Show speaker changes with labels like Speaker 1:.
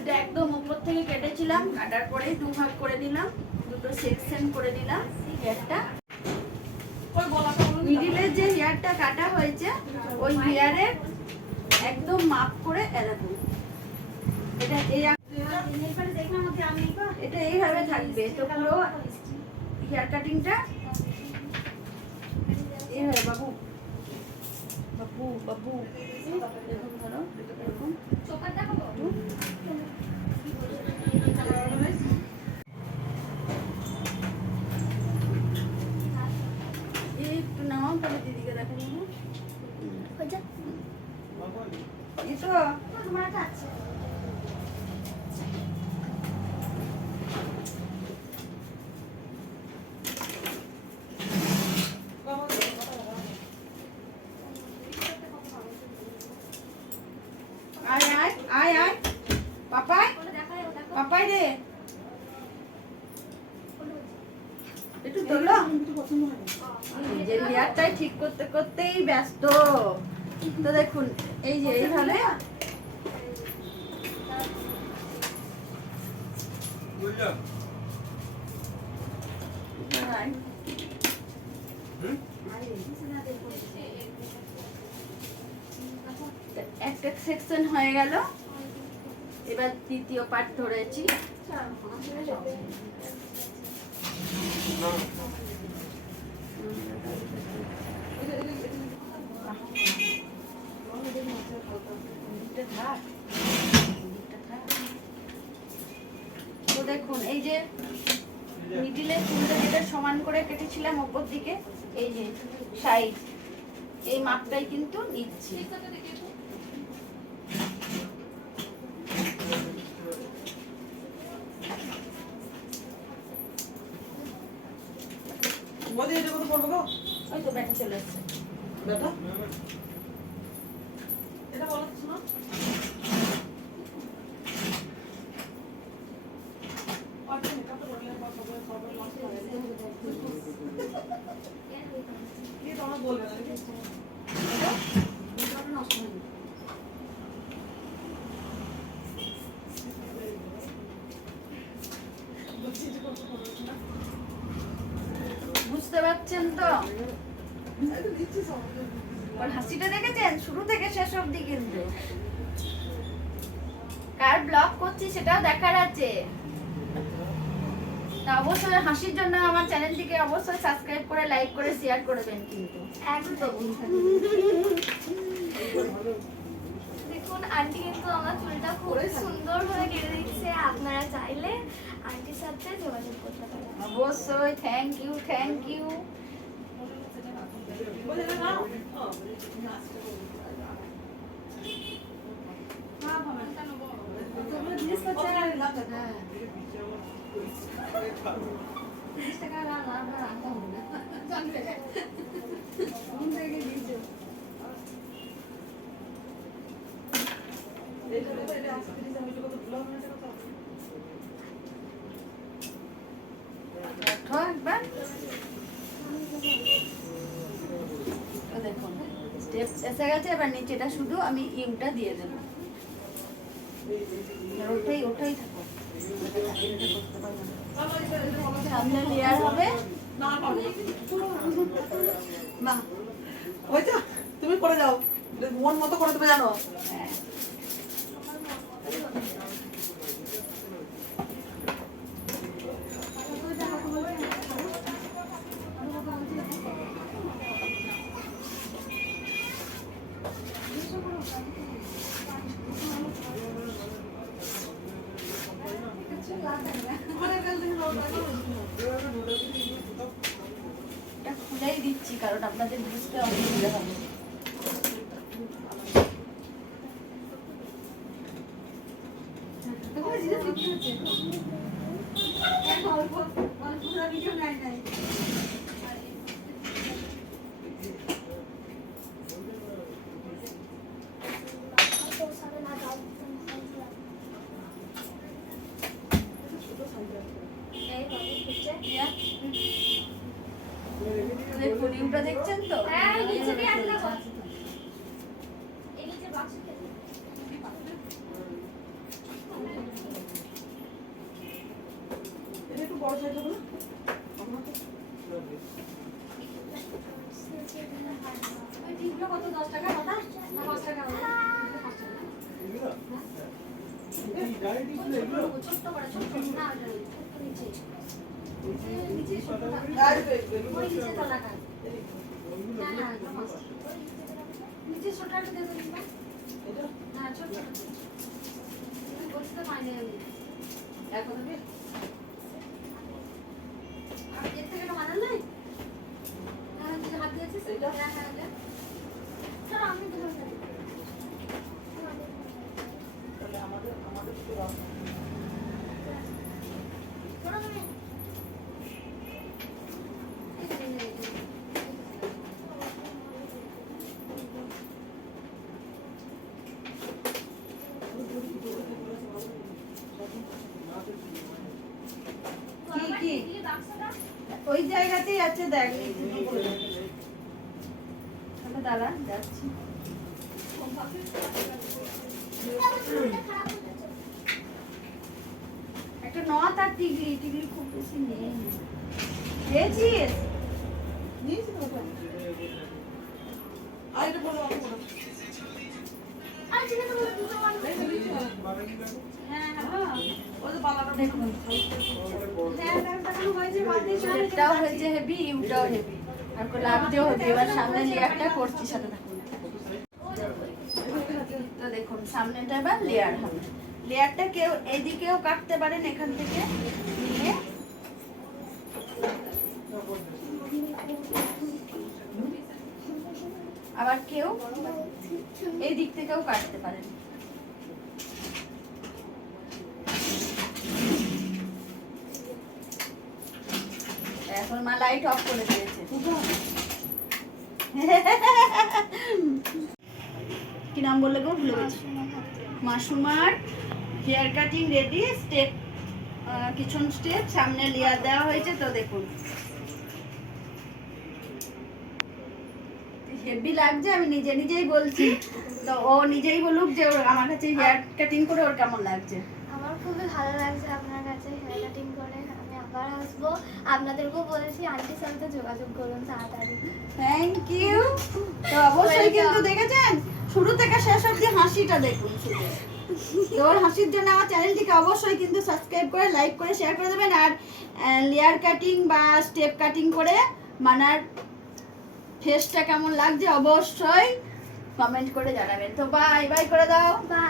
Speaker 1: চুলটা একদম উপর থেকে কেটেছিলাম কাটার পরেই দু ভাগ করে দিলাম দুটো সেকশন করে দিলাম হেয়ারটা মিডিলের যে হেয়ারটা কাটা হয়েছে ওই হেয়ারের একদম মাপ করে এরকম এটা এই এটা এইভাবে থাকবে তো পুরো হেয়ার কাটিংটা এইভাবে বাবু। বাবু বাবু। এরকম ধরো এরকম এই একটু নামাও তাহলে দিদিকে দেখো এই তো আয় আয় আয় আয়। পাপাই পাপাই রে। একটু তোলো নিজের হেয়ারটাই ঠিক করতে করতেই ব্যস্ত। তো দেখুন এই যে এইভাবে। একটা সেকশন হয়ে গেল। এবার দ্বিতীয় পার্ট ধরেছি। তো দেখুন এই যে মিডিলে চুলটা যেটা সমান করে কেটেছিলাম ওপর দিকে এই যে সাইড এই মাপটাই কিন্তু নিচ্ছি। ওই তো ব্যাটা চলে এসছে
Speaker 2: বেটা এটা বলো তো শোনো অর্ধেক মেকআপটা করলে বা সবাই সবাই লস করে কি তোমরা বলবে না কি মেকআপটা নষ্ট হয়নি বলছি যে কত পড়বে না
Speaker 1: বুঝতে পারছেন তো? হাসিটা দেখেছেন? শুরু থেকে শেষ অবধি কিন্তু। কার ব্লগ করছি সেটাও দেখার আছে। তা অবশ্যই হাসির জন্য আমার চ্যানেলটিকে অবশ্যই সাবস্ক্রাইব করে লাইক করে শেয়ার করবেন কিন্তু।
Speaker 3: একদম। দেখুন আন্টি কিন্তু আমার চুলটা খুব সুন্দর ভাবে কেটে দিচ্ছে আপনারা চাইলে আন্টির সাথে যোগাযোগ করতে পারেন।
Speaker 1: অবশ্যই থ্যাংক ইউ থ্যাংক ইউ
Speaker 2: হ্যাঁ।
Speaker 1: দেখুন এসে গেছে এবার নিচেটা শুধু আমি ইউটা দিয়ে দেবো। ওটাই ওটাই থাকো। সামনে লেয়ার হবে।
Speaker 2: না ওই তো তুমি করে যাও। মন মতো করে দেবে জানো?
Speaker 1: এটা খুলেই দিচ্ছি কারণ আপনাদের বুঝতে অসুবিধা হবে।
Speaker 2: অল্প অল্প ভিডিও নাই। নাই
Speaker 1: আমাদের পডিয়ামটা দেখছেন তো?
Speaker 3: হ্যাঁ নিচে দিয়ে আসলে এই নিচে বাক্স
Speaker 2: এটা একটু বড় সাইজ
Speaker 1: হবে না? কত? দশ টাকা? দাদা দশ টাকা হ্যাঁ। ছোট্ট বড় ছোট্ট না নিচে।
Speaker 2: আমাদের আমাদের তো রাত
Speaker 1: চলো, তুমি। এই যে, এই যে, এই যে। কি কি ওই জায়গাতেই আছে দেখ দাঁড়া যাচ্ছি। একটা নথ আর টিগলি টিগলি খুব বেশি নেই।
Speaker 2: না।
Speaker 1: হ্যাঁ হ্যাঁ।
Speaker 2: তো বালাটা
Speaker 1: দেখুন এটাও হয়েছে হেভি, ইউটাও হেভি। আর লাগতেও হেভি। এবার সামনে লেয়ারটা করছি সাথে তো দেখুন, সামনেটা এবার লেয়ার হবে। লেয়ারটা কেউ এদিকেও কাটতে পারেন এখান থেকে নিয়ে। আবার কেউ এই দিক থেকেও কাটতে পারেন। এখন মা লাইট অফ করে দিয়েছে। কি নাম বললে গো? ভুলে গেছি। মাসুমার hair cutting ready step kitchen step সামনে লেয়ার দেওয়া হয়েছে, তো দেখুন। হেভি লাগছে, আমি নিজে নিজেই বলছি। তো ও নিজেই বলুক যে ওর আমার কাছে হেয়ার কাটিং করে ওর কেমন লাগছে।
Speaker 3: আমার খুবই ভালো লাগছে আপনার কাছে হেয়ার কাটিং করে। আবার আসব। আপনাদেরকেও বলেছি আন্টির সাথে যোগাযোগ করুন তাড়াতাড়ি।
Speaker 1: থ্যাংক ইউ তো অবশ্যই কিন্তু দেখেছেন? শুরু থেকে শেষ অবধি হাসিটা দেখুন শুধু। তো ওর হাসির জন্য আমার চ্যানেলটিকে অবশ্যই কিন্তু সাবস্ক্রাইব করে লাইক করে শেয়ার করে দেবেন। আর লেয়ার কাটিং বা স্টেপ কাটিং করে মানার ফেসটা কেমন লাগছে অবশ্যই কমেন্ট করে জানাবেন। তো বাই বাই করে দাও।
Speaker 3: বা